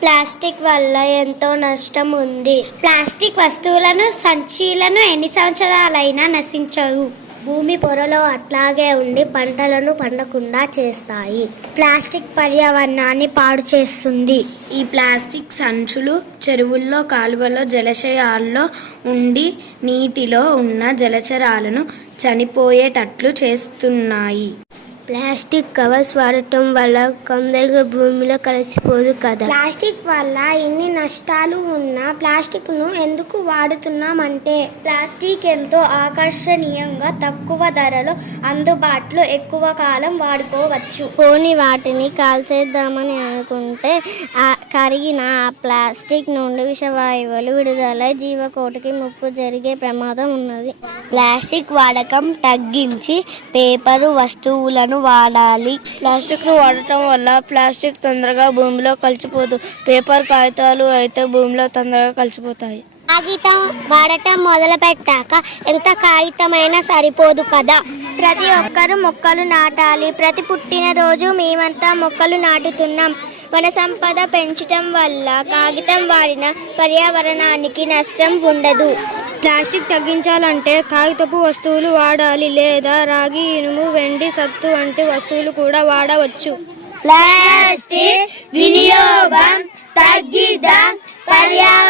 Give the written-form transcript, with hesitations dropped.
Plastic వల్ల ఎంతో నష్టం ఉంది. ప్లాస్టిక్ వస్తువులను, సంచులను ఎన్ని సంవత్సరాలైనా నశించవు. భూమి పొరలో అట్లాగే ఉండి పంటలను పండకుండా చేస్తాయి. ప్లాస్టిక్ పర్యావరణాన్ని పాడు చేస్తుంది. ఈ ప్లాస్టిక్ సంచులు చెరువుల్లో, కాలువల్లో, జలాశయాల్లో ఉండి నీటిలో ఉన్న జలచరాలను చనిపోయేటట్లు చేస్తున్నాయి. ప్లాస్టిక్ కవర్స్ వాడటం వల్ల కొందరుగా భూమిలో కలిసిపోదు కదా. ప్లాస్టిక్ వల్ల ఇన్ని నష్టాలు ఉన్నా ప్లాస్టిక్ ను ఎందుకు వాడుతున్నామంటే ప్లాస్టిక్ ఎంతో ఆకర్షణీయంగా, తక్కువ ధరలో, అందుబాటులో ఎక్కువ కాలం వాడుకోవచ్చు. పోని వాటిని కాల్చేద్దామని అనుకుంటే కరిగిన ఆ ప్లాస్టిక్ నుండి విషవాయువులు విడుదలై జీవకోటికి ముప్పు జరిగే ప్రమాదం ఉన్నది. ప్లాస్టిక్ వాడకం తగ్గించి పేపరు వస్తువులను వాడాలి. ప్లాస్టిక్ ను వాడటం వల్ల ప్లాస్టిక్ తొందరగా భూమిలో కలిసిపోదు. పేపర్, కాగితాలు అయితే భూమిలో తొందరగా కలిసిపోతాయి. కాగితం వాడటం మొదలు పెట్టాక ఎంత కాగితమైనా సరిపోదు కదా. ప్రతి ఒక్కరూ మొక్కలు నాటాలి. ప్రతి పుట్టినరోజు మేమంతా మొక్కలు నాటుతున్నాం. వన సంపద పెంచటం వల్ల కాగితం వాడిన పర్యావరణానికి నష్టం ఉండదు. ప్లాస్టిక్ తగ్గించాలంటే కాగితపు వస్తువులు వాడాలి, లేదా రాగి, ఇనుము, వెండి, సత్తు వంటి వస్తువులు కూడా వాడవచ్చు. ప్లాస్టిక్ వినియోగం తగ్గిద్దాం, పర్యావరణ